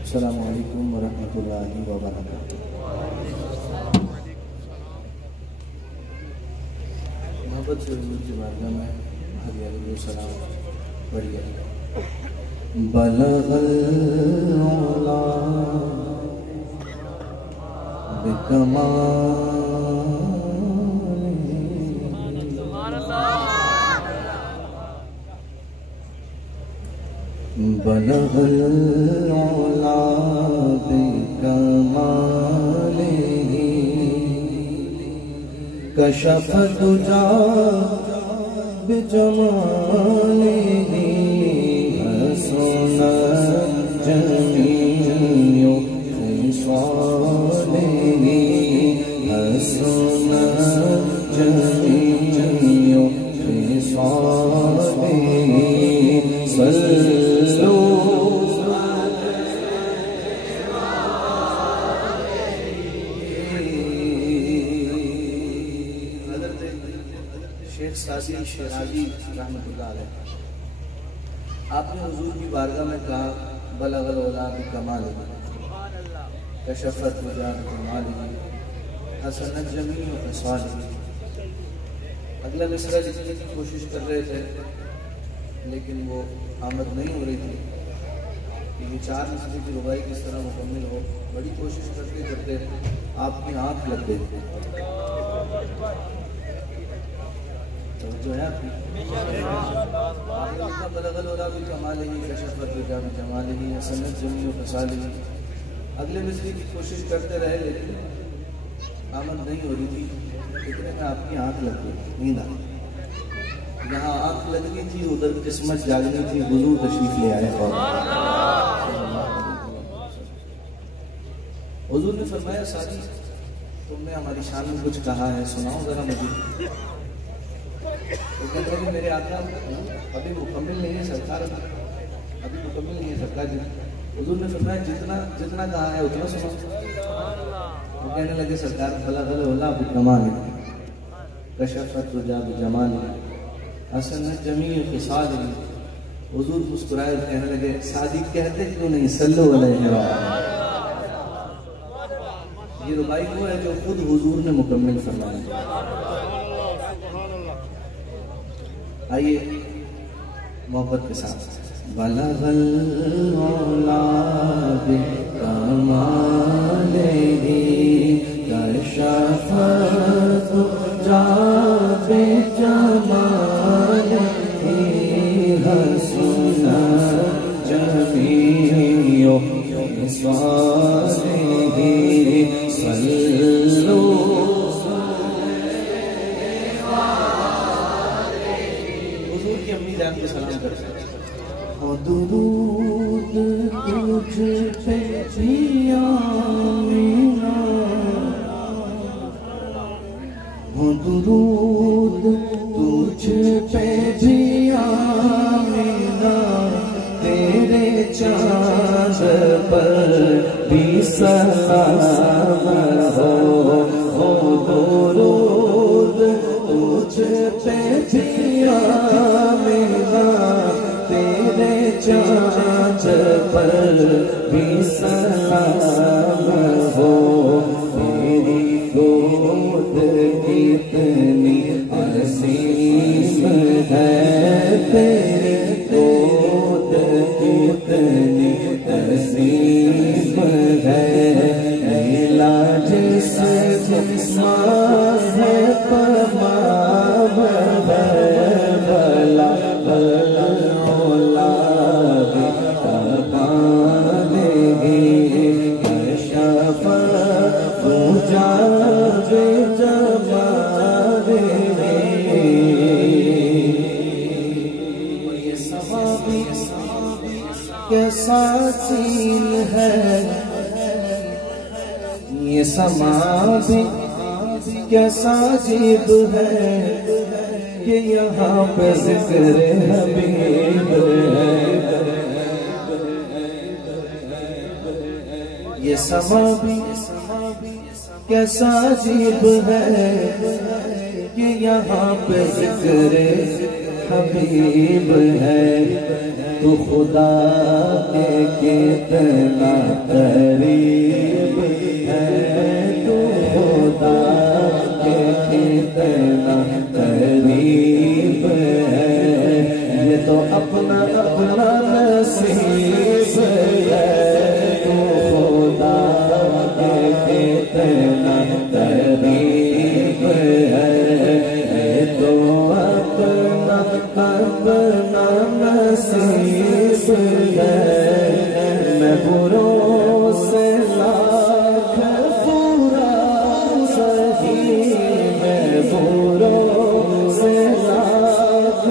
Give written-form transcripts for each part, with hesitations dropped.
अस्सलामु अलैकुम वरहमतुल्लाहि वबरकातुहू। मोहब्बत से हुजूर की बारगाह में हरियाली सलाम पढ़िए। बलगल औला बिकमाल बलगल औला बिकमालिही कशफ दुजा बिजमालिही हसना जमीउ खिसालिही हसना जमीउ खिसालिही सल्लू शेख सादी शिराजी रहमतुल्लाह अलैह, आपने हुजूर की बारगाह में कहा बलगल औला बिकमालिही कशफत दुजा बिजमालिही हसनत जमीउ खिसालिही। अगला मिसरा लिखने की कोशिश कर रहे थे लेकिन वो आमद नहीं हो रही थी कि ये 4 मिसरे की रुबाई किस तरह मुकम्मल हो। बड़ी कोशिश करते करते आपकी आँख लग गई। जो है बलगल औला बिकमालिही कशफत दुजा बिजमालिही हसनत जमीउ खिसालिही। अगले मिसरे की कोशिश करते रहे लेकिन आमद नहीं हो रही थी। इतने में आपकी आँख लग गई, नींद आ गई। यहाँ आँख लगनी थी उधर किस्मत जागनी थी, हुजूर तशरीफ ले आए। और हुजूर ने फरमाया सादी तुमने हमारी शान में कुछ कहा है, सुनाओ जरा मुझे। तो कहते हैं मेरे आका अभी मुकम्मिल नहीं है सरकार, अभी मुकम्मिल नहीं है सरकार जी। हुजूर ने फरमाया जितना जितना कहा है उतना सुनाओ। वो कहने लगे सरकार बलगल औला बिकमालिही कशफत दुजा बिजमालिही हसनत जमीउ खिसालिही। हुजूर मुस्कुराए और कहने लगे सादी कहते क्यों नहीं सल्लु अलैहि। ये रुबाई वो है जो खुद हुजूर ने मुकम्मल फरमाया। आइए मोहब्बत के साथ बलगल औला बिकमालिही कशफत दुजा बिजमालिही हसनत जमीउ खिसालिही सल्लू। हुजूर की अम्मी जान को सलाम करते हैं। दुरूद तुझ पे जिया मीना, दुरूद तुझ पे जिया मीना, तेरे चाँद पर भी सलाम हो। दुरूद तुझ पे जिया मीना, तेरे चाँद पर भी सलाम हो। तेरी गोद कितनी असीम है, तेरी गोद कितनी असीम है। मिला जिस जिस्मां है तमाम है, भला भला औला बिकमालिही कशफत दुजा बिजमालिही। ये सवाबी कैसा सीन है, ये समा भी कैसा अजीब है कि यहाँ पे जिक्र हबीब है। ये समा भी कैसा अजीब है कि यहाँ पे जिक्र हबीब है। तू खुदा के कितना करीब है, तू खुदा के कितना करीब है। ये तो अपना अपना नसीब है, तू खुदा के कितना करीब है। ये तो अपना अपना नसीब है। मैं बुरों से लाख बुरा सही, मैं बुरों से लाख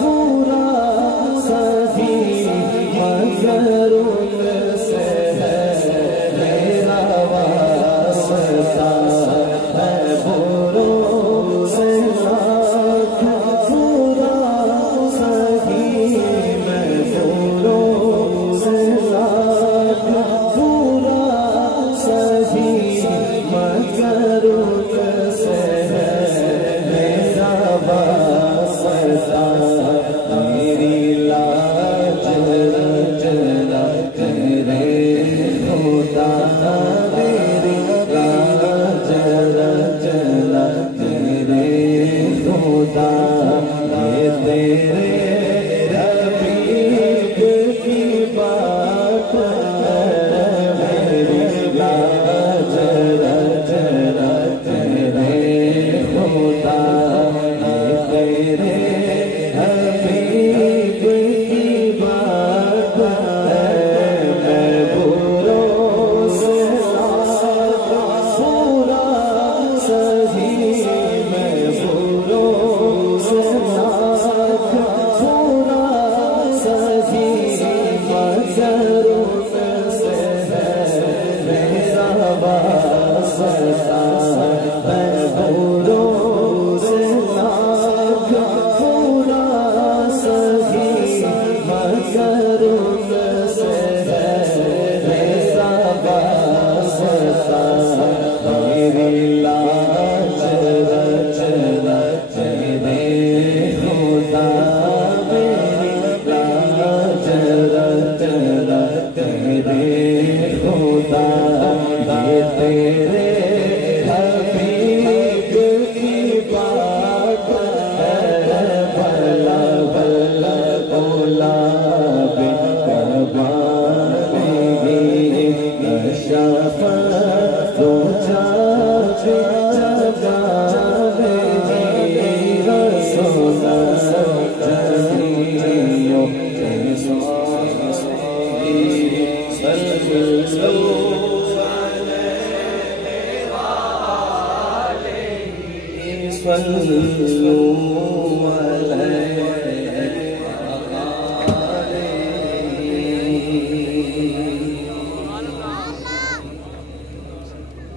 बुरा सही, मगर उनसे है मेरा वास्ता। मैं बुरों से लाख बुरा सही, मैं बुरों से लाख बुरा सही, मगर उनसे है मेरा वास्ता। मेरी लाज रचना करे खुदा, मेरी लाज रचना करे खुदा। ये तेरे हबीब की बात है, मेरी लाज रचना करे खुदा। ये तेरे हबीब की बात है। मैं बुरों से लाख बुरा सही, मैं बुरों से लाख बुरा सही, मगर उनसे है मेरा वास्ता। मैं बुरों से लाख बुरा सही, मगर उनसे है मेरा वास्ता। मेरी लाज रचना करे खुदा, मेरी लाज रचना करे खुदा। ये तेरे हबीब की बात है, भला भला बोला कशफ तो जावे जावे रसूल जलियो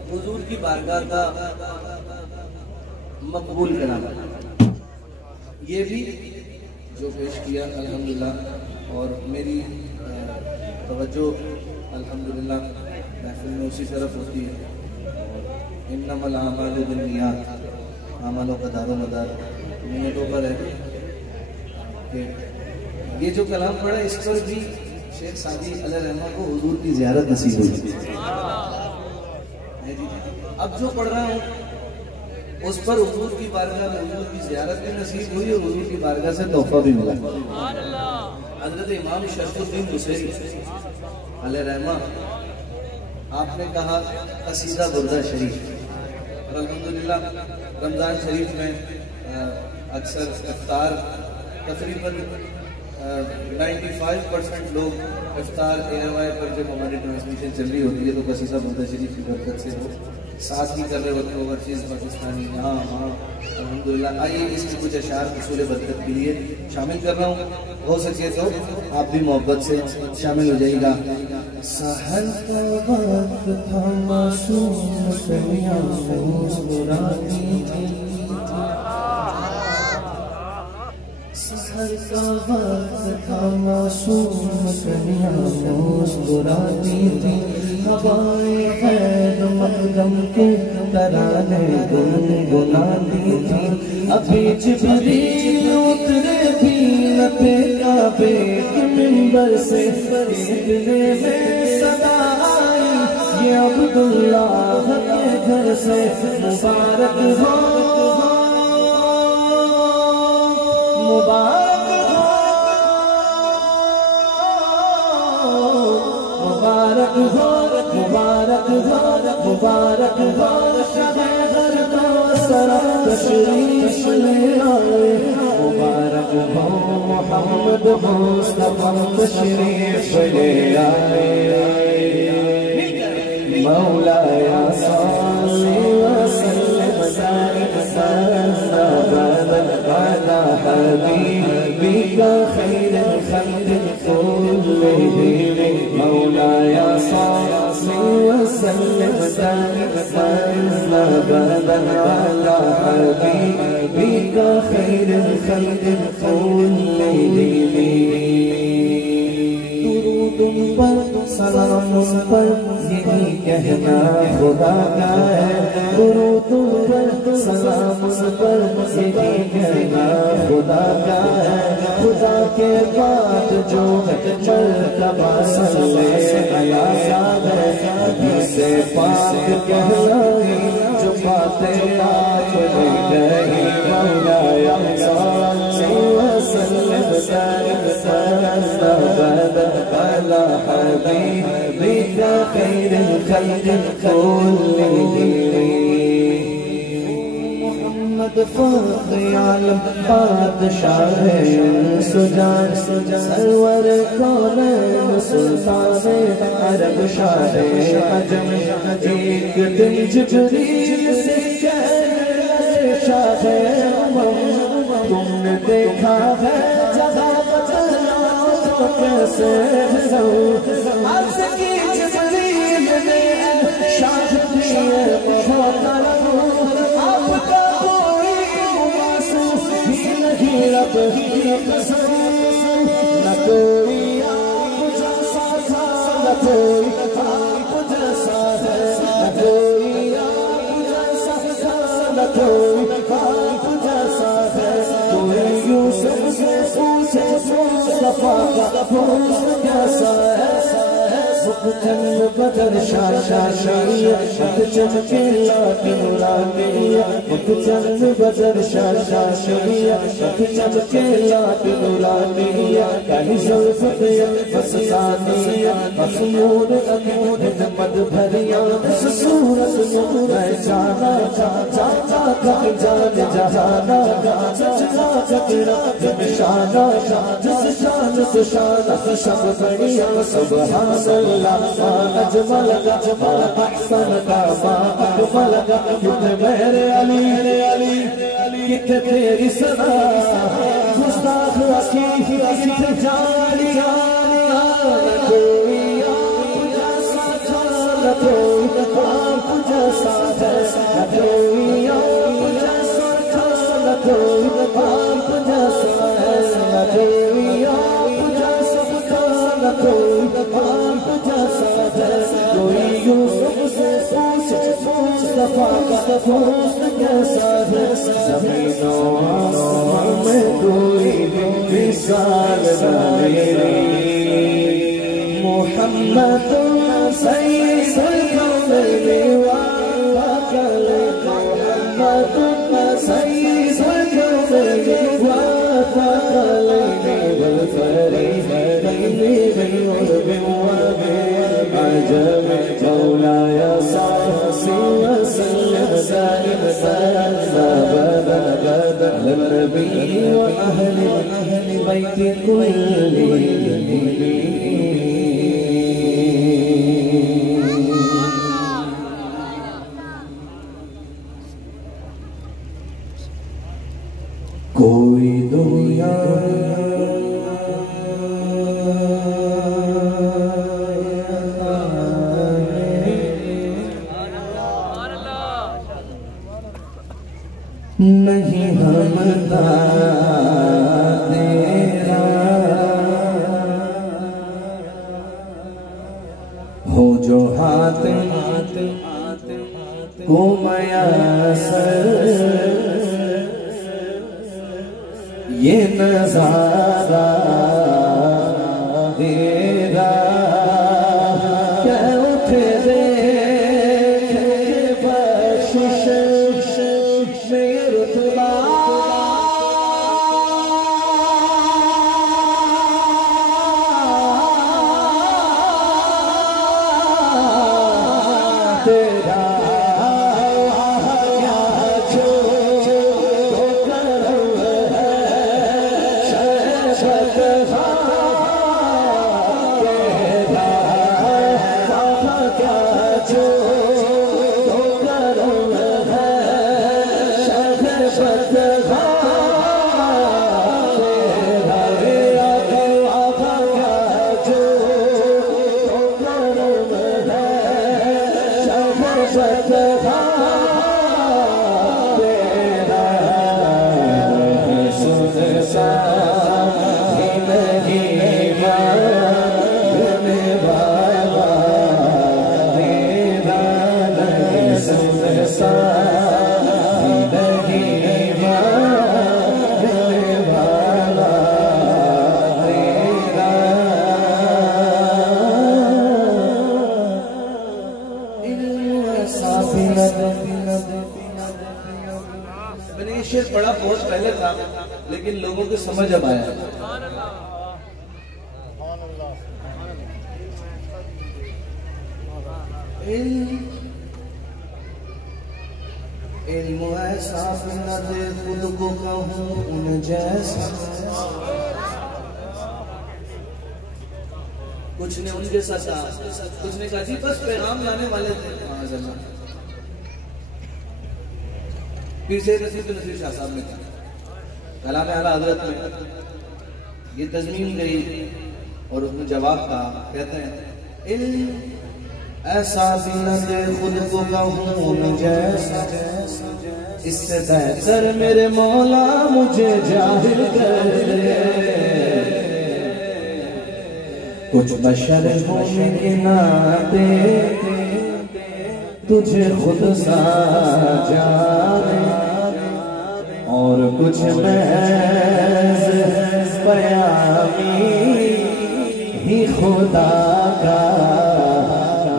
हुजूर की बारगाह का मकबूल कलाम ये भी जो पेश किया अल्हम्दुलिल्लाह। और मेरी तवज्जो अल्हम्दुलिल्लाह महफिल में उसी तरफ होती है। इन्नमल आमालु बिन्नियात, आमालों का दारोमदार नियतों पर है। कि ये जो कलाम पढ़ा इस पर भी शेख सादी अलैहिर्रहमा को हुजूर की ज़ियारत नसीब हुई। अब जो पढ़ रहा हूँ उस पर हुजूर की बारगाह में हुजूर की ज़ियारत भी नसीब हुई और हुजूर की बारगाह से तोहफा भी मिला। हज़रत इमाम शरफुद्दीन हुसैनी अलैहिर्रहमा, आपने कहा कसीदा बुर्दा शरीफ। और अल्हम्दुलिल्लाह रमज़ान शरीफ में अक्सर इफ्तार तकरीबन 95% लोग इफ्तार ARY पर जब हमारी ट्रांसमिशन चल रही होती है तो कसीदा बुर्दा शरीफ की बरकत से वो साथ ही कर रहे होते हैं। ओवरसीज पाकिस्तानी यहाँ वहाँ अल्हम्दुलिल्लाह। आइए इसमें कुछ अशार रसूल बरकत के लिए शामिल कर रहा हूँ, हो सके तो आप भी मोहब्बत से शामिल हो जाइएगा। सहर का वक्त था मासूम कलियां मुस्कुराती थी, सहर का वक्त था मासूम कलियां मुस्कुराती थी, हवाएं खैर मकदम के तराने गुनगुनाती थी। अभी जिब्रील उतरे भी न थे काबे के मिंबर से, इतने में सदा आई ये अब्दुल्लाह के घर से। मुबारक हो मुबारक मुबारक हो मुबारक हो मुबारक हो शबे गरबा सरा तशरीफ ले आए। मुबारक हो मोहम्मद मुस्तफा तशरीफ ले आए। मौलाया सल्ली व सल्लिम अला हबीबिका खैरुल खल्क़ि कुल्लिहिम। मौलाया सल्ली व सल्लिम अला हबीबिका खैरुल खल्क़ि कुल्लिहिम। दुरूद पर सलाम पर यही कहना खुदा का है, दुरूद पर सलाम पर यही कहना खुदा का है। खुदा के बाद जो मर्तबा सल्ले अला है, से पाक कहलाई जो बातें आप ने कही। मौलाया सल्ली व सल्लिम अला हबीबिका खैरुल खल्क़ि कुल्लिहिम। मोहम्मद फ़ख्र आलम बादशाह सुजान सरवर कौनैन सुल्तान अरब शाह अजम। एक दिन जिब्रील से कहने शाह तुमने देखा है जगह बदलाओ कैसे अर्ज़ की जिब्रील ने शाह दिए मोहतरम। आपका कोई मासूम भी नहीं रब की कसम, न कोई आप जैसा था न कोई आप जैसा है, न कोई आप जैसा था न कोई आप जैसा है। कोई यूसुफ से पूछे मुस्तफा का हुस्न कैसा है। मुक़्तन बदर शाशाशिया चमके लाकिन लाकिया, मुक़्तन बदर शाशाशिया चमके लाकिन लाकिया। काली ज़ुल्फ़िया मस्तानिया मखमूर अमूर मद भरिया। इस सूरत में मैं जाना जाना का जान जहाना, सजना जगड़ा निशाना जिस शान से शान सब बढ़िया। सुभान अल्लाह अजमल का अहसन का अकमल का। कितने मेरे अली कितने तेरी सदा गुस्ताख की कितने जालिया। कोई आप जैसा था न कोई आप जैसा है, न कोई आप जैसा था न कोई आप जैसा है, न कोई आप जैसा था न कोई आप जैसा है। कोई यूसुफ से पूछे मुस्तफा का हुस्न कैसा है। ज़मीनों आसमां में कोई मिसाल न मेरी। मोहम्मद सय्यदुल कौनैन व थक़लैन। मोहम्मद सय्यदुल कौनैन व थक़लैन वल फ़रीक़ैन मिन उर्ब व मिन अजम। मौलाया सल्ली व सल्लिम अला नबी व अहलि बैत कुल्लिहिम। कोई दुनिया नहीं हमदा तेरा हो जो हाथ को मयासर ये नजारा तेरा क्या उठे दे बख्शिश में रुतबा तेरा मैंने ये शेर पढ़ा बहुत पहले था, लेकिन लोगों को समझ अब आया। इल्म ऐसा न दे खुद को कहूँ उन जैसा, कुछ ने उनके साथ कुछ ने कहा जी बस पैगाम लाने वाले थे। फिर से नसीर शाह साहब ने कलाम आला हजरत में ये तज़मीन गई और उसमें जवाब था, कहते हैं ऐसा भी न दे खुद को कहूँ जैसा, इससे बेहतर मेरे मौला मुझे जाहिर कर दे। कुछ बशर होने के नाते तुझे खुद सा जाने, और कुछ महज़ बयानी ही खुदा का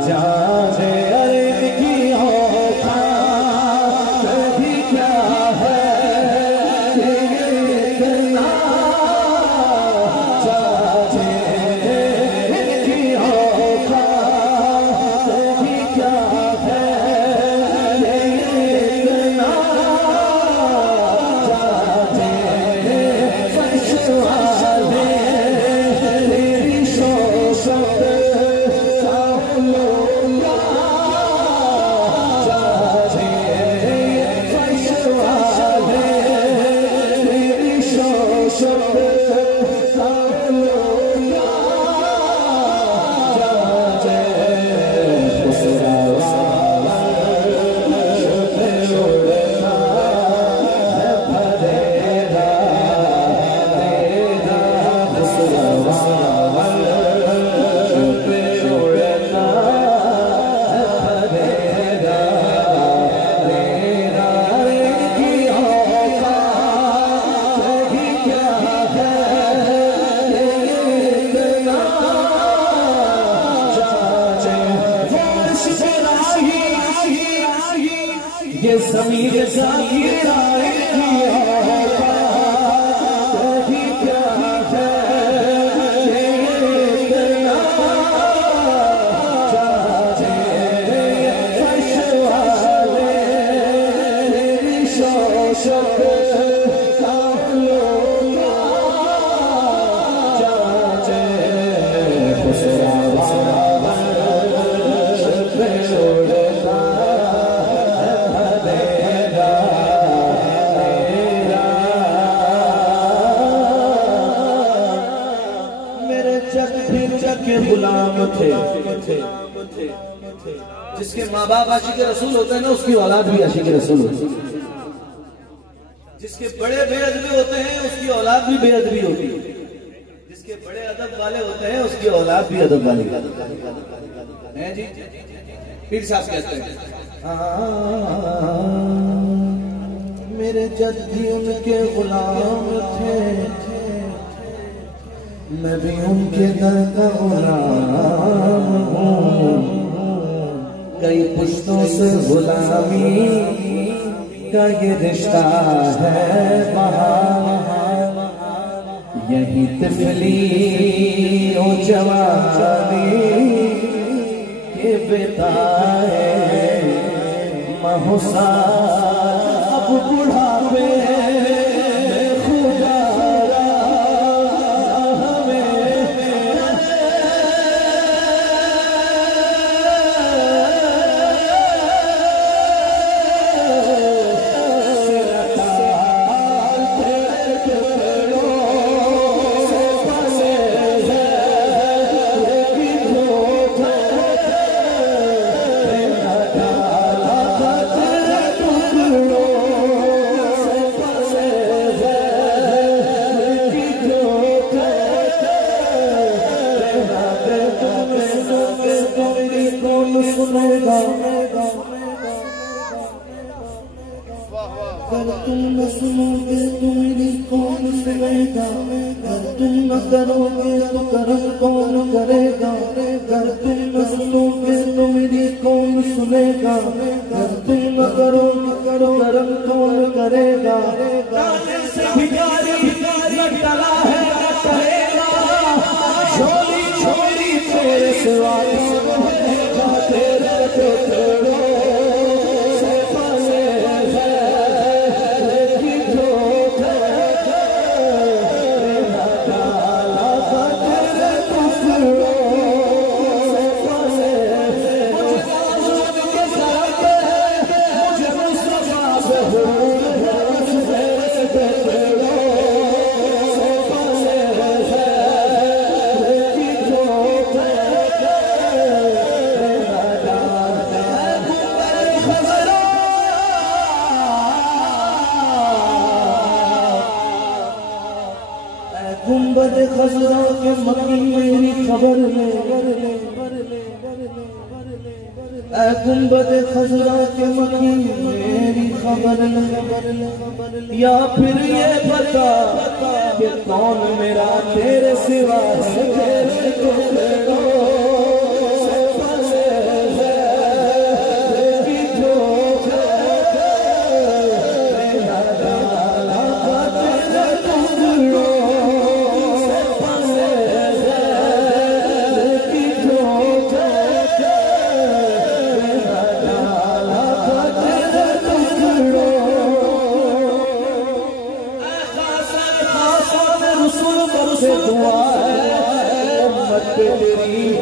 जाने। अरे की औकात भी क्या है इतना जाने, की औकात भी क्या है इतना जाने। फशवाले तेरी शोशत ये समीर जाहिर आए भी क्या है इतना जाने। फशवाले तेरी शोशत थे। जिसके माँ बाप आशिक रसूल होते हैं ना, उसकी औलाद भी आशिक रसूल होती है। जिसके बड़े बेअदबी होते हैं, उसकी औलाद भी बेअदबी होती है। जिसके बड़े अदब वाले होते हैं, उसकी औलाद भी अदब वाली है। जी पीर साहब कहते हैं, मेरे जद्दी उनके गुलाम थे, मैं भी उनके दर का गुलाम हूँ। कई पुश्तों से गुलामी का ये रिश्ता है यही तिफली ओ जवानी के बिताए महुसा अब बुढ़ापे तुम न सुनोगे तो मेरी कौन सुनेगा, तुम न करोगे तो करम कौन करेगा। अगर तुम न सुनोगे तो मेरी कौन सुनेगा, अगर तुम न करोगे तो करम कौन करेगा। भिखारी टला है करेगा, छोरी छोरी तेरे सिवा तेरे टुकड़ों गुंबद खजरा के मकी मेरी खबर ले, गुंबद खजरा के मकी मेरी खबर ले, या फिर ये बता कि कौन मेरा तेरे सिवा है। दुआ है उम्मत पे तेरी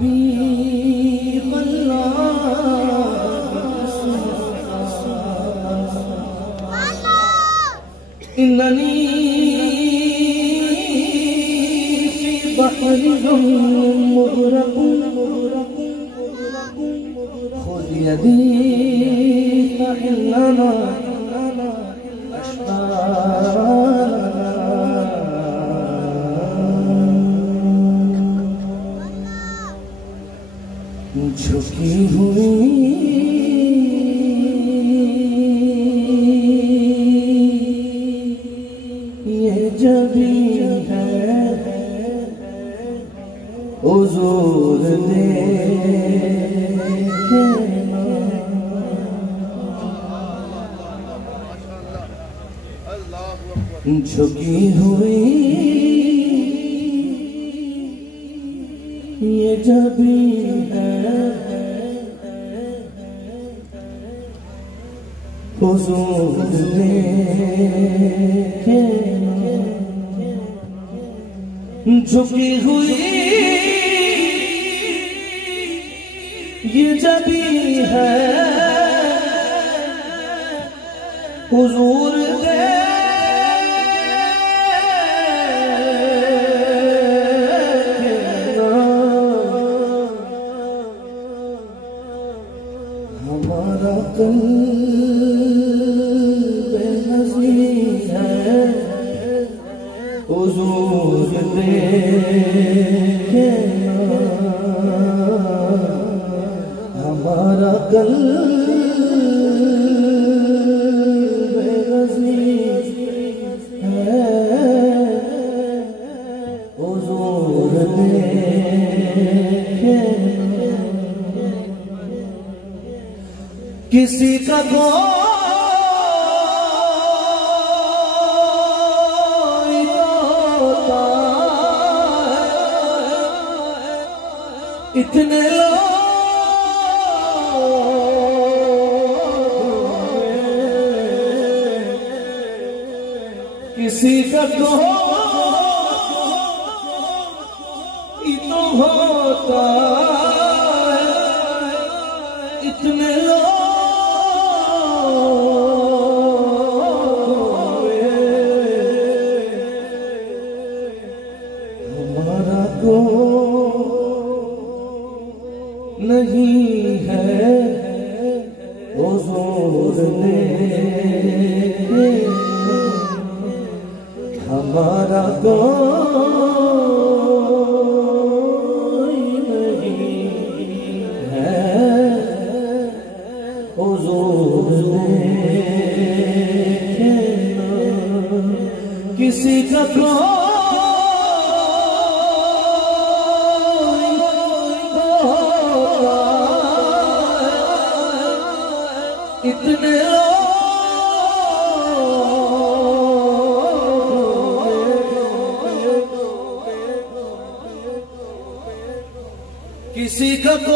हबीब अल्लाह इन्ननी फी बहरिन मुग़रक़ुन खुद यदी फइन्नमा झुकी हुई ये जबी है हुजूर झुकी हुई ये जबी है हुजूर देखे झुकी हुई ये जबी है हुजूर हमारा क़ल्ब नज़ीर है हुजूर देखे हमारा क़ल्ब नज़ीर है हुजूर देखे किसी का कोई तोता इतने लोग किसी का कोई तो होता इतने लोग नहीं है हुजूर ने हमारा कोई नहीं है हुजूर ने किसी का इतने किसी का कोई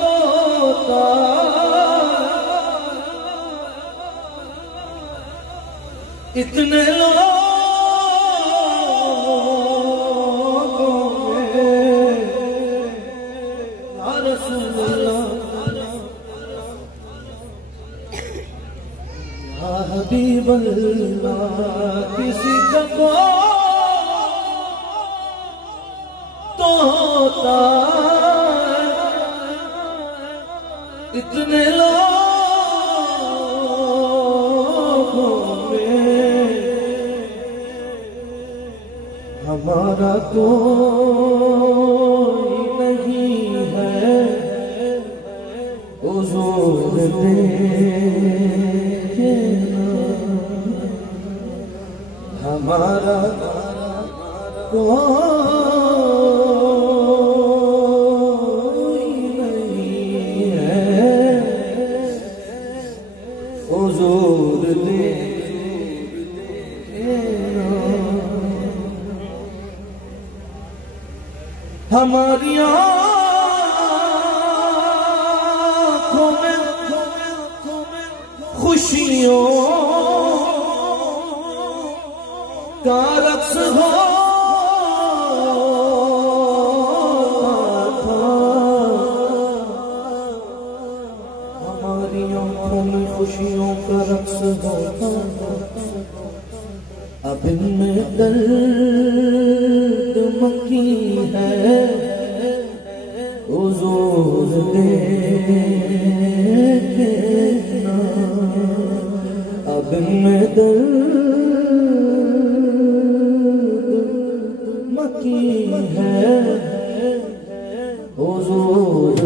तोता इतने लोगों में या रसूल अल्लाह या हबीब अल्लाह किसी का तोता इतने लोगों में हमारा कोई नहीं है हुजूर देखे हमारा कोई नहीं है हुजूर देखे हमारी आँखों में खुशियों का रक्स हो अब इनमें दर्द मकी है हुजूर देखना। अब इनमें दर्द मकी है हुजूर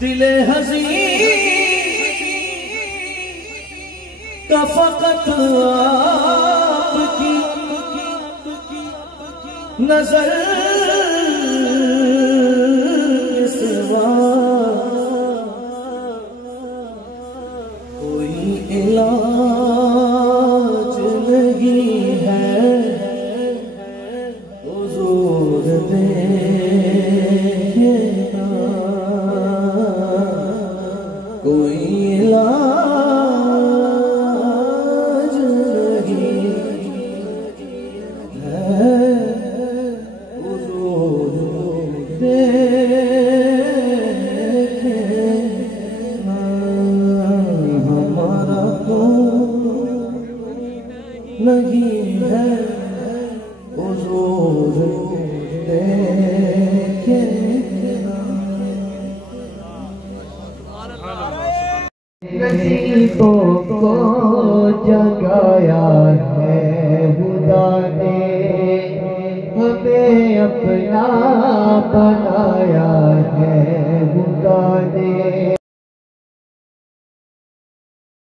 दिले हज़ीन का फ़क़त आपकी नज़र के सिवा कोई इलाज नहीं है हुजूर देखना। कोई इलाज नहीं है हुजूर देखना। हमारा नहीं है हुजूर देखना। नसीबों को जगाया है खुदा ने, हमें अपना बनाया है खुदा ने।